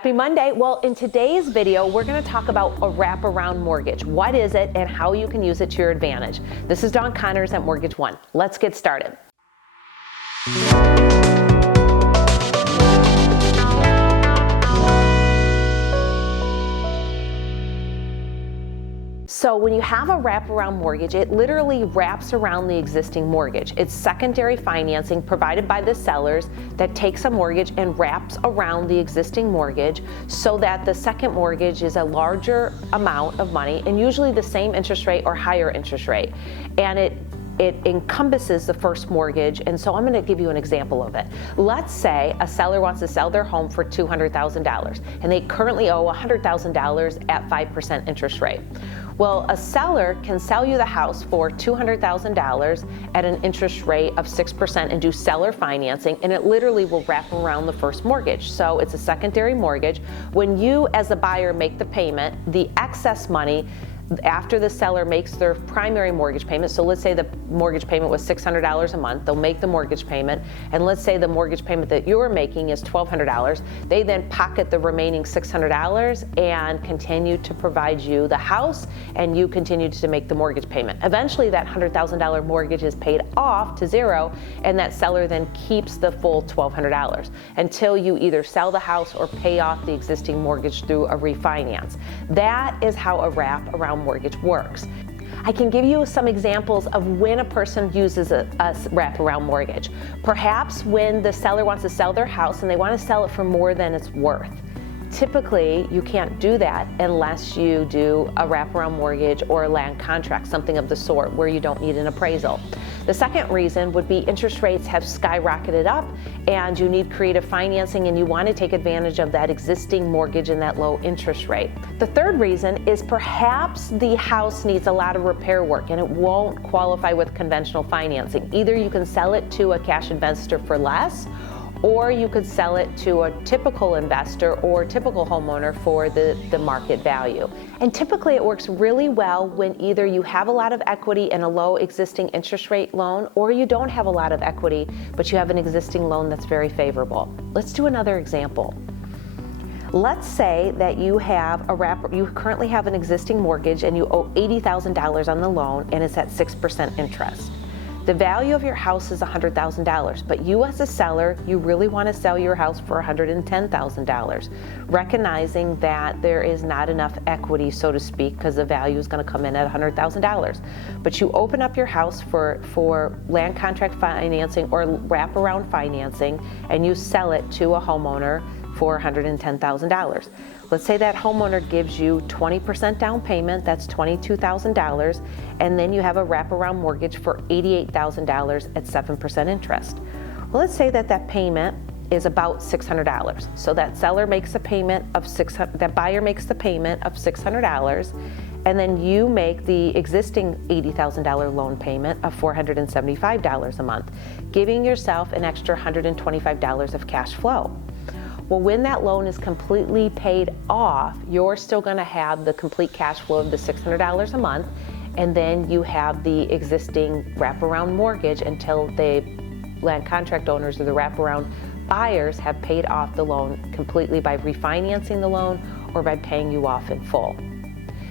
Happy Monday. Well, in today's video, we're going to talk about a wraparound mortgage. What is it and how you can use it to your advantage? This is Dawn Connors at Mortgage One. Let's get started. So when you have a wraparound mortgage, it literally wraps around the existing mortgage. It's secondary financing provided by the sellers that takes a mortgage and wraps around the existing mortgage so that the second mortgage is a larger amount of money and usually the same interest rate or higher interest rate. And it encompasses the first mortgage, and so I'm going to give you an example of it. Let's say a seller wants to sell their home for $200,000 and they currently owe $100,000 at 5% interest rate. Well, a seller can sell you the house for $200,000 at an interest rate of 6% and do seller financing, and it literally will wrap around the first mortgage. So it's a secondary mortgage. When you as the buyer make the payment, the excess money after the seller makes their primary mortgage payment, so let's say the mortgage payment was $600 a month, they'll make the mortgage payment, and let's say the mortgage payment that you're making is $1,200, they then pocket the remaining $600 and continue to provide you the house, and you continue to make the mortgage payment. Eventually that $100,000 mortgage is paid off to zero, and that seller then keeps the full $1,200 until you either sell the house or pay off the existing mortgage through a refinance. That is how a wraparound mortgage works. I can give you some examples of when a person uses a wraparound mortgage. Perhaps when the seller wants to sell their house and they want to sell it for more than it's worth. Typically, you can't do that unless you do a wraparound mortgage or a land contract, something of the sort where you don't need an appraisal. The second reason would be interest rates have skyrocketed up and you need creative financing and you want to take advantage of that existing mortgage and that low interest rate. The third reason is perhaps the house needs a lot of repair work and it won't qualify with conventional financing. Either you can sell it to a cash investor for less, or you could sell it to a typical investor or typical homeowner for the market value. And typically it works really well when either you have a lot of equity in a low existing interest rate loan, or you don't have a lot of equity, but you have an existing loan that's very favorable. Let's do another example. Let's say that you currently have an existing mortgage and you owe $80,000 on the loan and it's at 6% interest. The value of your house is $100,000, but you as a seller, you really want to sell your house for $110,000, recognizing that there is not enough equity, so to speak, because the value is going to come in at $100,000. But you open up your house for land contract financing or wraparound financing, and you sell it to a homeowner for $110,000. Let's say that homeowner gives you 20% down payment, that's $22,000, and then you have a wraparound mortgage for $88,000 at 7% interest. Well, let's say that payment is about $600. So that seller makes a payment of that buyer makes the payment of $600, and then you make the existing $80,000 loan payment of $475 a month, giving yourself an extra $125 of cash flow. Well, when that loan is completely paid off, you're still going to have the complete cash flow of the $600 a month, and then you have the existing wraparound mortgage until the land contract owners or the wraparound buyers have paid off the loan completely by refinancing the loan or by paying you off in full.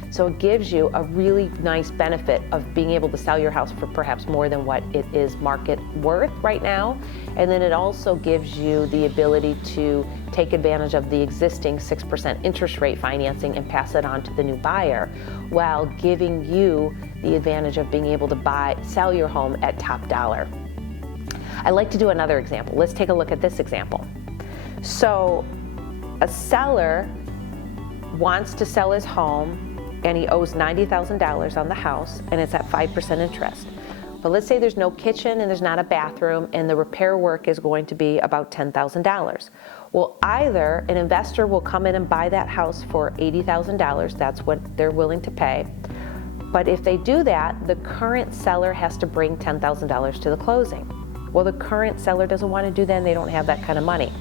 So it gives you a really nice benefit of being able to sell your house for perhaps more than what it is market worth right now. And then it also gives you the ability to take advantage of the existing 6% interest rate financing and pass it on to the new buyer, while giving you the advantage of being able to sell your home at top dollar. I'd like to do another example. Let's take a look at this example. So a seller wants to sell his home and he owes $90,000 on the house and it's at 5% interest. But let's say there's no kitchen and there's not a bathroom and the repair work is going to be about $10,000. Well, either an investor will come in and buy that house for $80,000, that's what they're willing to pay. But if they do that, the current seller has to bring $10,000 to the closing. Well, the current seller doesn't want to do that and they don't have that kind of money.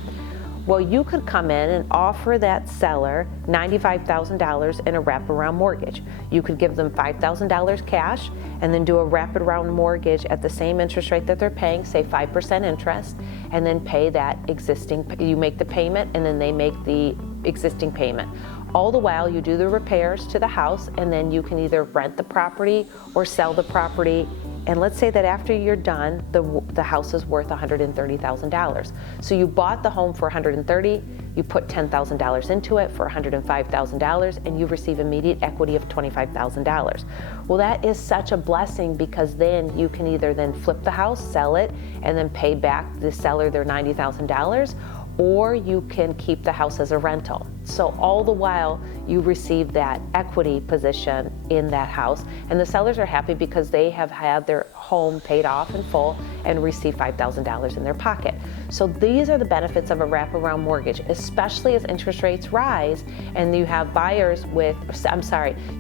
Well, you could come in and offer that seller $95,000 in a wraparound mortgage. You could give them $5,000 cash and then do a wraparound mortgage at the same interest rate that they're paying, say 5% interest, and then pay that existing, you make the payment and then they make the existing payment. All the while you do the repairs to the house, and then you can either rent the property or sell the property. And let's say that after you're done, the house is worth $130,000. So you bought the home for $130,000, you put $10,000 into it for $105,000, and you receive immediate equity of $25,000. Well, that is such a blessing, because then you can either then flip the house, sell it, and then pay back the seller their $90,000, or you can keep the house as a rental. So all the while you receive that equity position in that house, and the sellers are happy because they have had their home paid off in full and receive $5,000 in their pocket. So these are the benefits of a wraparound mortgage, especially as interest rates rise and you have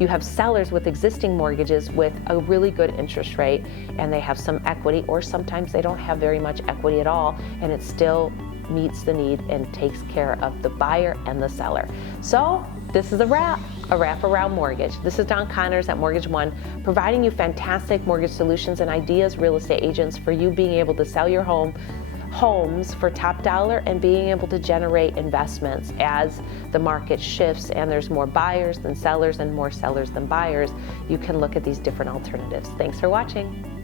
you have sellers with existing mortgages with a really good interest rate, and they have some equity, or sometimes they don't have very much equity at all, and it still meets the need and takes care of the buyer and the seller. So this is a wraparound mortgage. This is Dawn Connors at Mortgage One, providing you fantastic mortgage solutions and ideas, real estate agents, for you being able to sell your homes for top dollar and being able to generate investments as the market shifts and there's more buyers than sellers and more sellers than buyers. You can look at these different alternatives. Thanks for watching.